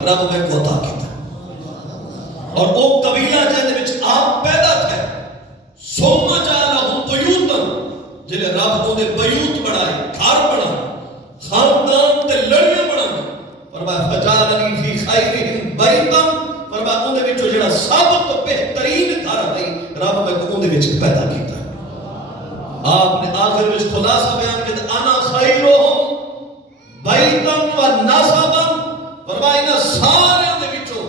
رب میں کو عطا کیتا اور او قبیلہ جہاں وچ آپ پیدا تھے ثم جعلہم بیوتا جنہیں رب کو دے بیوت بنائے گھر بنائے خاندان تے لڑیاں بنائے فرمایا فجعلنی فی خیرہم بیتا فرمایا ان دے وچوں جڑا سب تو بہترین گھر ہے رب میں کو ان دے وچ پیدا کیتا آپ نے آخر وچ خلاصہ بیان کیتا انا خیرہم بیتا و نسبا فرمایا انہاں سارے دے وچوں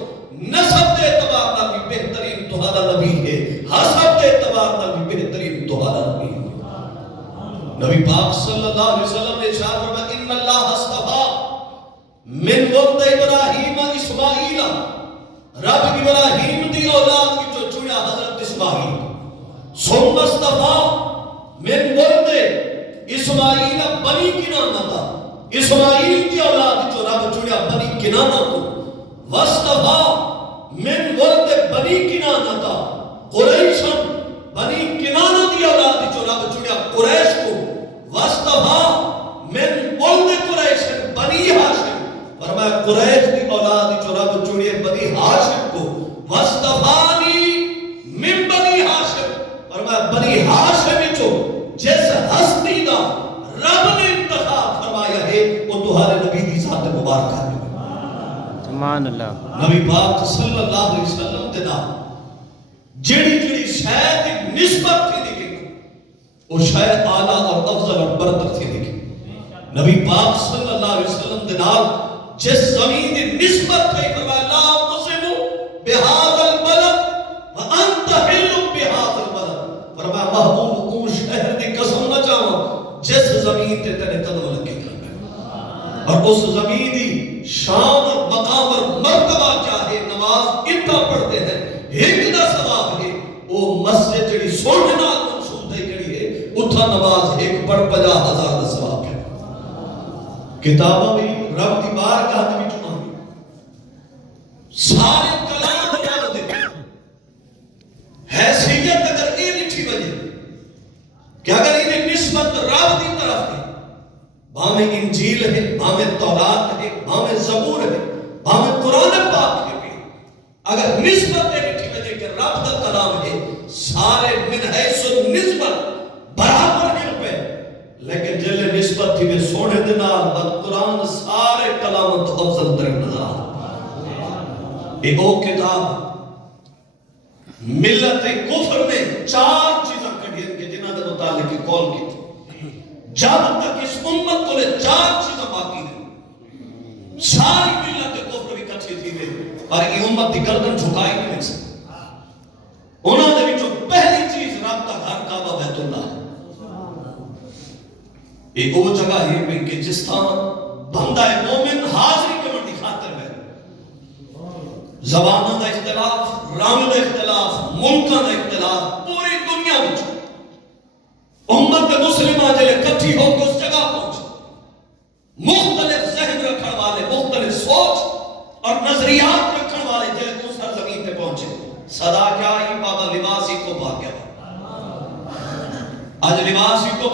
نسب دے اعتبار نال بھی بہترین تہاڈا نبی ہے، حسب دے اعتبار نال بھی بہترین تہاڈا نبی ہے۔ نبی پاک صلی اللہ علیہ وسلم نے ارشاد فرمایا ان اللہ اصطفى من ولد ابراہیم اسماعیل، رب ابراہیم دی اولاد وچوں چنیا حضرت اسماعیل، ثم اصطفى من ولد اسماعیل بنی کنانہ، اسماعیل کی اولاد جو رب چنیا بنی کنانہ کو، واصطفى من ولد بنی کنانہ قریشا، بنی کنانہ دی اولاد جو رب چنیا قریش کو، واصطفى من ولد قریش بنی ہاشم، فرمایا قریش دی اولاد جو رب چنیا بنی ہاشم کو، واصطفانی من بنی ہاشم، فرمایا بنی ہاشم جو جس ہستی دا رب نے انتخاب فرمایا ہے وہ تمہارے نبی دی ذات مبارکہ ہے۔ سبحان اللہ۔ نبی پاک صلی اللہ علیہ وسلم تے نام جڑی شے دی نسبت تھی دیکھی وہ شے اعلیٰ اور افضل اور برتر تھی دیکھی۔ نبی پاک صلی اللہ علیہ وسلم تے نام جس زمین دی نسبت تھی فرمایا لا اقسم بہذا البلد وانت حل بہذا البلد، فرمایا محبوب اون شہر دی قسم نہ چاہوں جس زمین تے تیرے قدم لگے اور اس زمین دی شان اور مقام اور مرتبہ چاہے نماز اتنا پڑھتے ہیں ایک دا ثواب ہے وہ مسجد جڑی سونے نال منسوب ہے جڑی ہے اتھا نماز ایک پڑھ 50,000 دا ثواب ہے۔ کتاباں بھی رب دی بارگاہ وچ آئی سارے کلام قرآن دے حیثیت اگر یہ لکھی وجہ کہ اگر انہیں نسبت رب دی طرف ہے بھامیں انجیل ہے، بھامیں تورات ہے، بھامیں زبور ہے، بھامیں قرآن پاک ہے بھی اگر نسبت ہے لکھی وجہ کہ رب دا کلام ہے سارے من حیث نسبت برابر ہیں پہ لیکن جلے نسبت تھی میں سونے دنال بد قرآن سارے کلام تو افضل ترین نظر ایک او کتاب ملت کفر نے 4 چیزاں کڑھیں کہ جنہاں دے متعلق کال کی تھی جب تک اس امت کو لے 4 چیزاں باقی ہیں ساری ملت کفر بھی کچھی تھی میں اور یہ امت دی گردن جھکائی نہیں مل سکتی۔ انہوں نے بھی جو پہلی چیز رب کا گھر کعبہ بیت اللہ ہے ایک وہ جگہ ہے کہ جس طرح بندہ مومن حاضری کے مردی خاطر ہے زبانوں دا اختلاف، رنگ دا اختلاف، ملکوں دا اختلاف پوری دنیا میں امت مسلمہ جلے کٹھی ہو کے اس جگہ پہنچے مختلف ذہن رکھنے والے، مختلف سوچ اور نظریات رکھنے والے جلے اس ہر زمین پہ پہنچے صدا کیا ہی بابا لباسی کو پا گیا آج لباسی کو